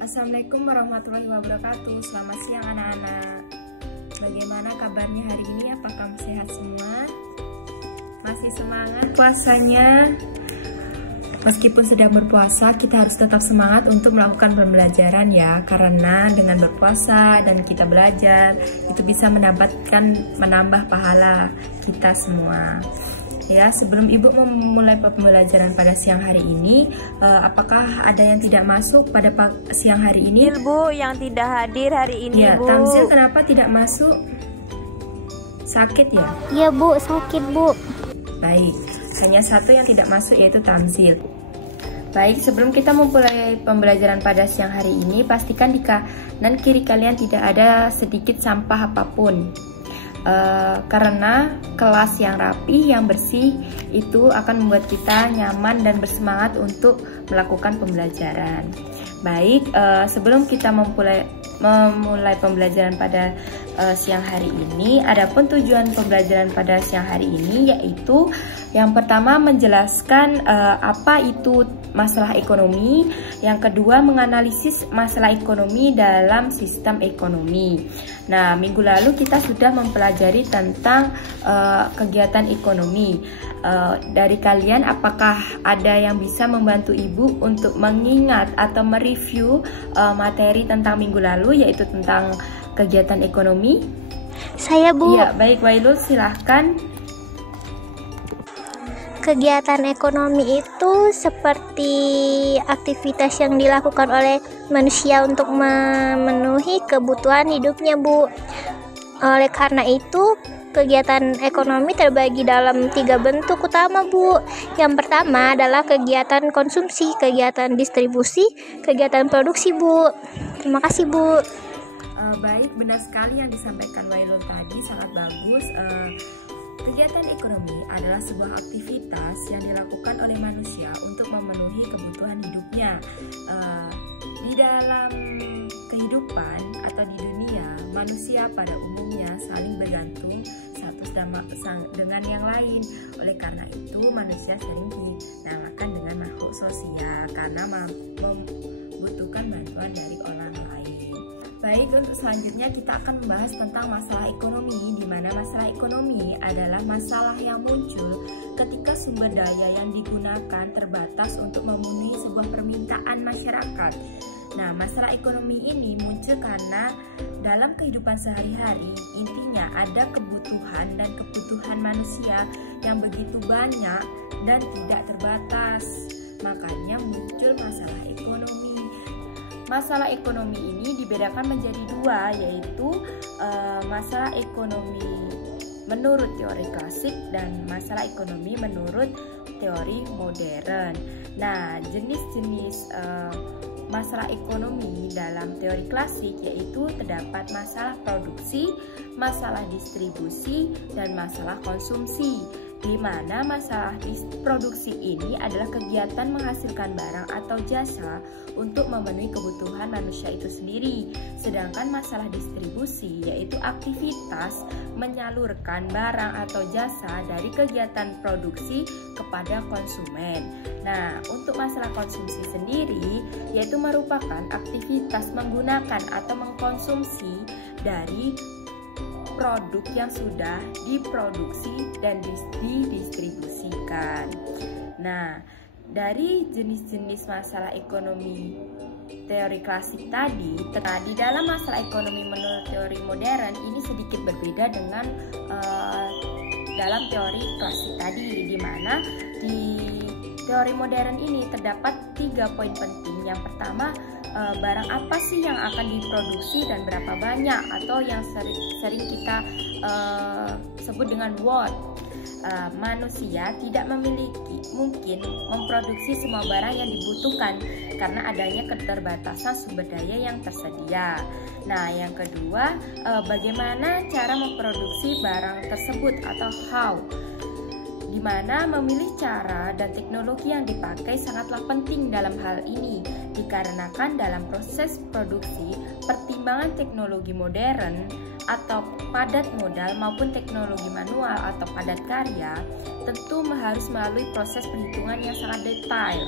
Assalamualaikum warahmatullahi wabarakatuh. Selamat siang anak-anak. Bagaimana kabarnya hari ini? Apakah sehat semua? Masih semangat puasanya? Meskipun sedang berpuasa, kita harus tetap semangat untuk melakukan pembelajaran ya. Karena dengan berpuasa dan kita belajar, itu bisa menambah pahala kita semua. Ya, sebelum Ibu memulai pembelajaran pada siang hari ini, apakah ada yang tidak masuk pada siang hari ini? Bu, yang tidak hadir hari ini, ya, Bu. Tamzil kenapa tidak masuk? Sakit ya? Iya Bu, sakit Bu. Baik, hanya satu yang tidak masuk yaitu Tamzil. Baik, sebelum kita memulai pembelajaran pada siang hari ini, pastikan di kanan kiri kalian tidak ada sedikit sampah apapun. Karena kelas yang rapi, yang bersih itu akan membuat kita nyaman dan bersemangat untuk melakukan pembelajaran. Baik, sebelum kita memulai pembelajaran pada siang hari ini, adapun tujuan pembelajaran pada siang hari ini yaitu yang pertama menjelaskan apa itu masalah ekonomi, yang kedua menganalisis masalah ekonomi dalam sistem ekonomi. Nah, minggu lalu kita sudah mempelajari tentang kegiatan ekonomi. Dari kalian, apakah ada yang bisa membantu Ibu untuk mengingat atau mereview materi tentang minggu lalu, yaitu tentang kegiatan ekonomi? Saya Bu. Iya, baik Wailul, silahkan. Kegiatan ekonomi itu seperti aktivitas yang dilakukan oleh manusia untuk memenuhi kebutuhan hidupnya, Bu. Oleh karena itu, kegiatan ekonomi terbagi dalam 3 bentuk utama, Bu. Yang pertama adalah kegiatan konsumsi, kegiatan distribusi, kegiatan produksi, Bu. Terima kasih, Bu. Baik, benar sekali yang disampaikan Wailul tadi, sangat bagus. Kegiatan ekonomi adalah sebuah aktivitas yang dilakukan oleh manusia untuk memenuhi kebutuhan hidupnya. Di dalam kehidupan atau di dunia, manusia pada umumnya saling bergantung satu dengan yang lain. Oleh karena itu, manusia sering dinamakan dengan makhluk sosial karena membutuhkan bantuan dari orang lain. Baik, untuk selanjutnya kita akan membahas tentang masalah ekonomi, di mana masalah ekonomi adalah masalah yang muncul ketika sumber daya yang digunakan terbatas untuk memenuhi sebuah permintaan masyarakat. Nah, masalah ekonomi ini muncul karena dalam kehidupan sehari-hari, intinya ada kebutuhan dan kebutuhan manusia yang begitu banyak dan tidak terbatas. Makanya muncul masalah ekonomi. Masalah ekonomi ini dibedakan menjadi 2, yaitu masalah ekonomi menurut teori klasik dan masalah ekonomi menurut teori modern. Nah, jenis-jenis masalah ekonomi dalam teori klasik yaitu terdapat masalah produksi, masalah distribusi, dan masalah konsumsi. Di mana masalah produksi ini adalah kegiatan menghasilkan barang atau jasa untuk memenuhi kebutuhan manusia itu sendiri. Sedangkan masalah distribusi yaitu aktivitas menyalurkan barang atau jasa dari kegiatan produksi kepada konsumen. Nah, untuk masalah konsumsi sendiri yaitu merupakan aktivitas menggunakan atau mengkonsumsi dari produk yang sudah diproduksi dan didistribusikan. Nah, dari jenis-jenis masalah ekonomi teori klasik tadi, di dalam masalah ekonomi menurut teori modern ini sedikit berbeda dengan dalam teori klasik tadi, di mana di teori modern ini terdapat 3 poin penting. Yang pertama, barang apa sih yang akan diproduksi dan berapa banyak, atau yang sering kita sebut dengan what. Manusia tidak mungkin memproduksi semua barang yang dibutuhkan karena adanya keterbatasan sumber daya yang tersedia. Nah, yang kedua, bagaimana cara memproduksi barang tersebut atau how, di mana memilih cara dan teknologi yang dipakai sangatlah penting dalam hal ini, dikarenakan dalam proses produksi pertimbangan teknologi modern atau padat modal maupun teknologi manual atau padat karya tentu harus melalui proses perhitungan yang sangat detail.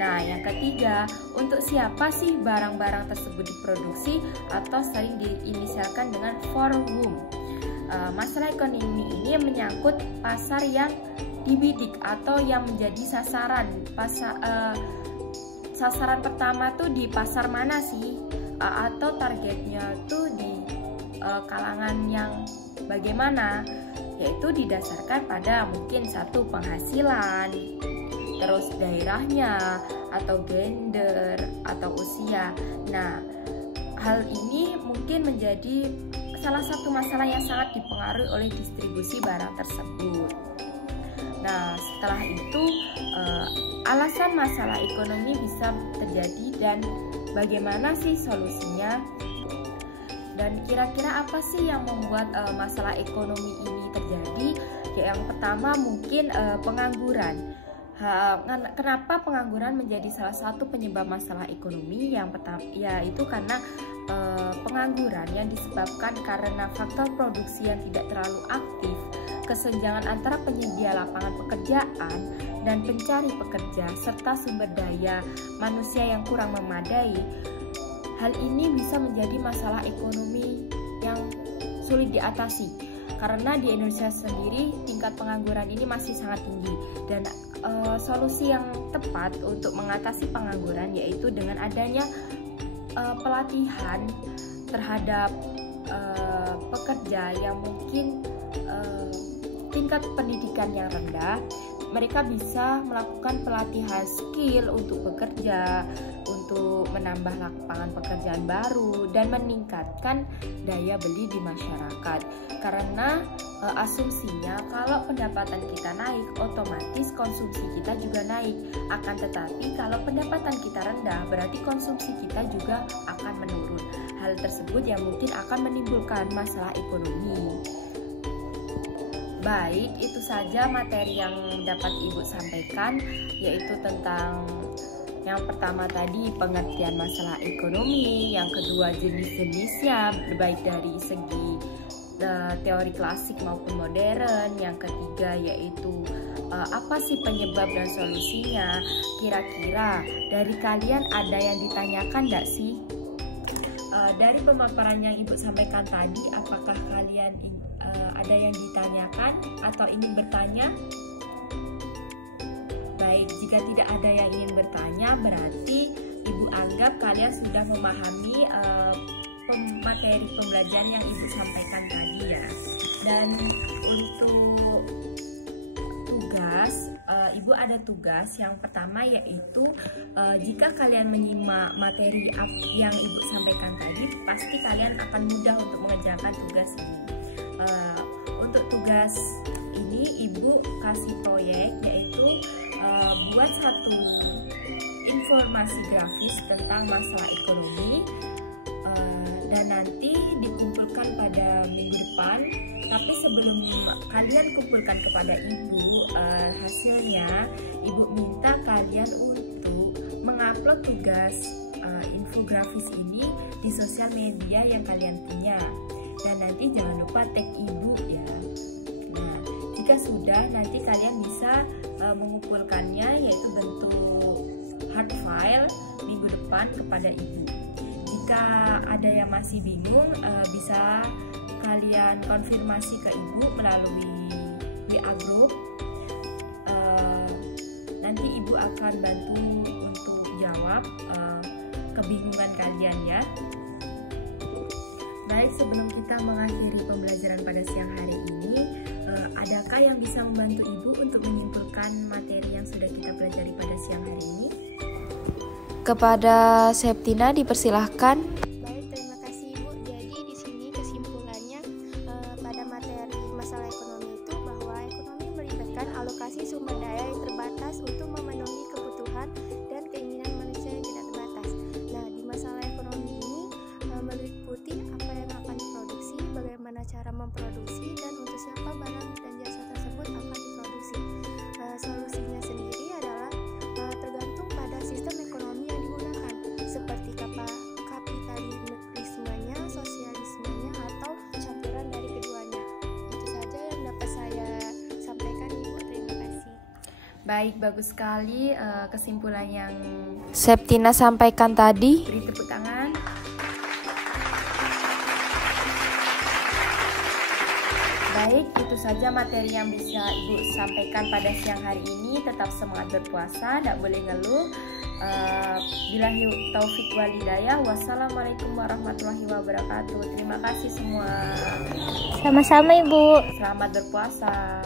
Nah, yang ketiga, untuk siapa sih barang-barang tersebut diproduksi atau sering diinisialkan dengan for whom. Masalah ekonomi ini menyangkut pasar yang dibidik atau yang menjadi sasaran. Sasaran pertama tuh di pasar mana sih? Atau targetnya tuh di kalangan yang bagaimana, yaitu didasarkan pada mungkin satu penghasilan, terus daerahnya, atau gender, atau usia. Nah, hal ini mungkin menjadi salah satu masalah yang sangat dipengaruhi oleh distribusi barang tersebut. Nah, setelah itu alasan masalah ekonomi bisa terjadi dan bagaimana sih solusinya? Dan kira-kira apa sih yang membuat masalah ekonomi ini terjadi? Yang pertama mungkin pengangguran. Kenapa pengangguran menjadi salah satu penyebab masalah ekonomi? Yang pertama yaitu karena pengangguran yang disebabkan karena faktor produksi yang tidak terlalu aktif, kesenjangan antara penyedia lapangan pekerjaan dan pencari pekerja, serta sumber daya manusia yang kurang memadai. Hal ini bisa menjadi masalah ekonomi yang sulit diatasi karena di Indonesia sendiri tingkat pengangguran ini masih sangat tinggi, dan solusi yang tepat untuk mengatasi pengangguran yaitu dengan adanya pelatihan terhadap pekerja yang mungkin tingkat pendidikan yang rendah. Mereka bisa melakukan pelatihan skill untuk bekerja, untuk menambah lapangan pekerjaan baru, dan meningkatkan daya beli di masyarakat. Karena asumsinya kalau pendapatan kita naik, otomatis konsumsi kita juga naik. Akan tetapi kalau pendapatan kita rendah, berarti konsumsi kita juga akan menurun. Hal tersebut yang mungkin akan menimbulkan masalah ekonomi. Baik, itu saja materi yang dapat Ibu sampaikan, yaitu tentang yang pertama tadi pengertian masalah ekonomi, yang kedua jenis-jenisnya baik dari segi teori klasik maupun modern, yang ketiga yaitu apa sih penyebab dan solusinya. Kira-kira dari kalian ada yang ditanyakan enggak sih? Dari pemaparan yang Ibu sampaikan tadi, apakah kalian ada yang ditanyakan atau ingin bertanya? Baik, jika tidak ada yang ingin bertanya, berarti Ibu anggap kalian sudah memahami materi pembelajaran yang Ibu sampaikan tadi ya. Dan untuk tugas, Ibu ada tugas yang pertama yaitu jika kalian menyimak materi yang Ibu sampaikan tadi, pasti kalian akan mudah untuk mengerjakan tugas ini. Untuk tugas ini Ibu kasih proyek yaitu buat satu informasi grafis tentang masalah ekonomi, dan nanti dikumpulkan pada minggu depan. Tapi sebelum kalian kumpulkan kepada Ibu hasilnya, Ibu minta kalian untuk mengupload tugas infografis ini di sosial media yang kalian punya, dan nanti jangan lupa tag Ibu ya. Nah, jika sudah, nanti kalian bisa mengumpulkannya yaitu bentuk hard file minggu depan kepada Ibu. Jika ada yang masih bingung, bisa kalian konfirmasi ke Ibu melalui WA group. Nanti Ibu akan bantu untuk jawab kebingungan kalian ya. Baik, sebelum kita mengakhiri pembelajaran pada siang hari ini, adakah yang bisa membantu Ibu untuk menyimpulkan materi yang sudah kita pelajari pada siang hari ini? Kepada Septina dipersilahkan. Baik, terima kasih Ibu. Jadi di sini kesimpulannya pada materi masalah ekonomi itu bahwa ekonomi melibatkan alokasi sumber daya yang terbatas untuk memenuhi kebutuhan dan keinginan manusia yang tidak terbatas. Nah, di masalah ekonomi ini meliputi apa yang akan diproduksi, bagaimana cara memproduksi, dan untuk siapa barang dan jasa tersebut akan diproduksi. Solusinya sendiri adalah tergantung pada sistem ekonomi yang digunakan, seperti kapitalisme Baik, bagus sekali kesimpulan yang Septina sampaikan tadi. beri tepuk tangan. Baik, itu saja materi yang bisa Ibu sampaikan pada siang hari ini. Tetap semangat berpuasa, tidak boleh ngeluh. Billahi taufik wal hidayah. Wassalamualaikum warahmatullahi wabarakatuh. Terima kasih semua. Sama-sama Ibu. Selamat berpuasa.